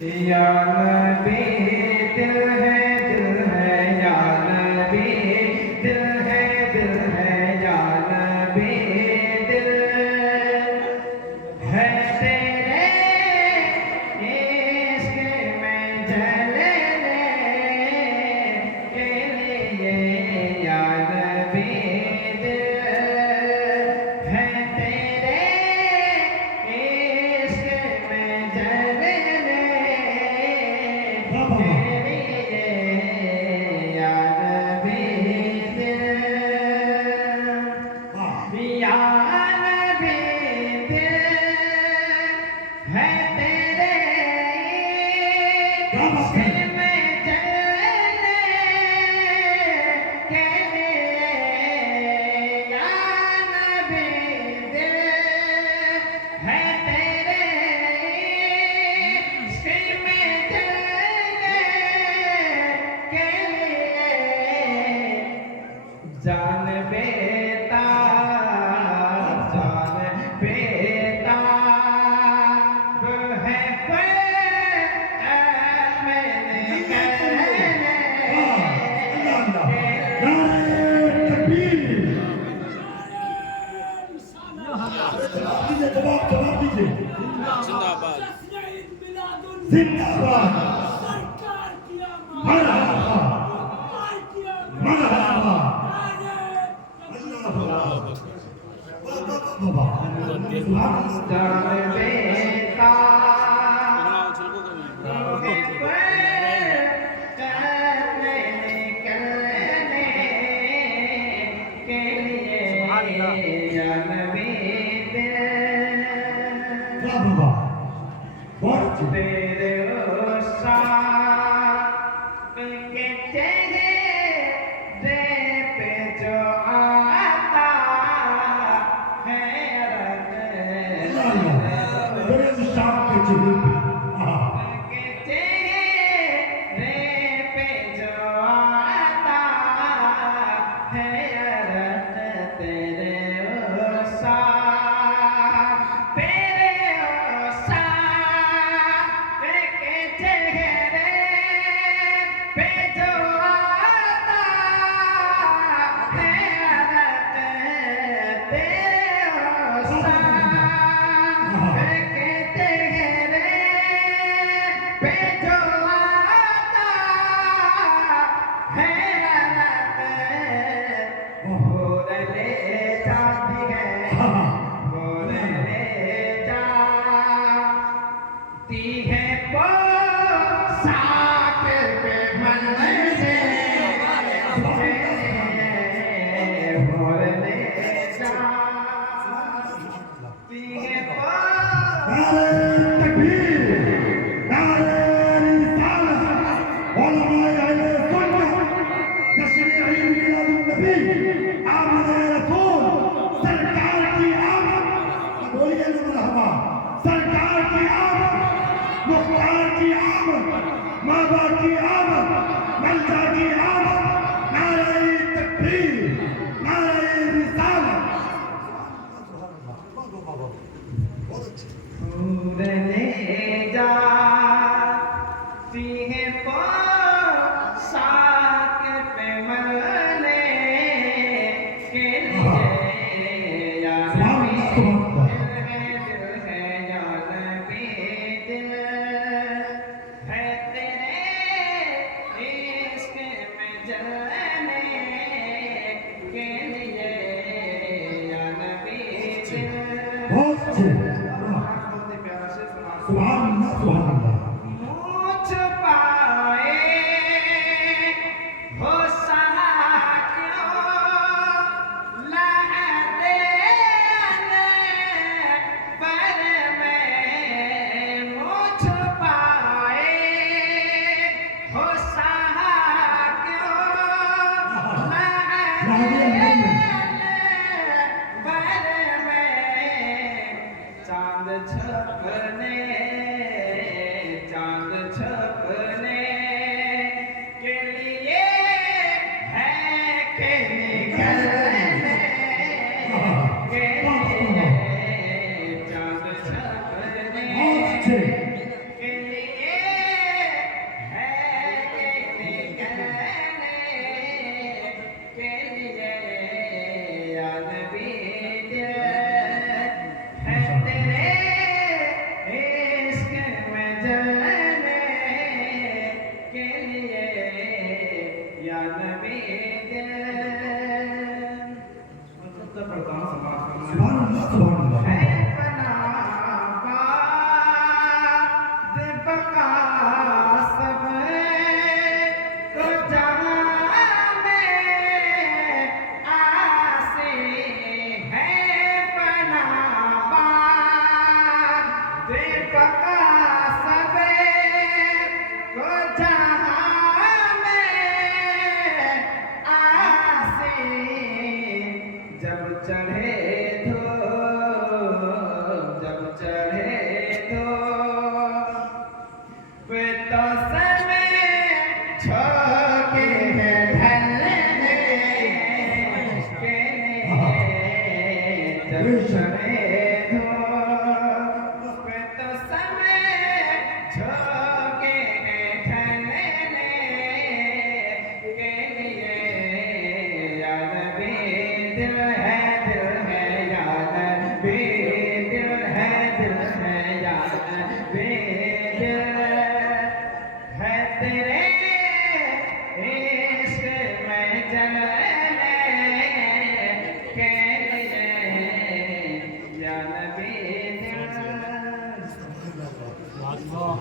या नबी दिल है या नबी दिल है या नबी दिल है तेरे इश्क में जलने के लिए या नबी दिल है तेरे इश्क में जलने जान बेता है पर मैंने जवाब दीजिए जिंदाबाद जिंदाबाद मरहबा मरहबा जान बेता तेरे साथ के चेहरे पे जो आता है के चेहरे पे जो आता है तेरे साथ सरकार की आमद, मुख्तार की आमद, माँ बाप की आमद, मलका की आमद, नारे तकबीर, नारे रिसालत। उड़ने जाती है पोशाक पे मरने के लिए या नबी दिल है या नबी दिल है तेरे इश्क में जलने के लिए या नबी दिल बहुत अच्छे। सुभान अल्लाह, सुभान अल्लाह। मुझ पाए हो साकियों लहते पर मैं मुझ पाए हो साकियों लहते पर मैं चांद छपने के लिए है के निकलने के लिए चांद छपने के लिए जलने के लिए या नबी दिल सुभान अल्लाह सुभान अल्लाह है फना बाद बका सब को जहां में आसे है फना बाद बका सब को जहां में आसे जब चढ़े तो समय छोके में ढलने के जब चढ़े तो समय छोके में ढलने के लिए या नबी दिल है या नबी दिल है या नबी दिल है तेरे इश्क में जल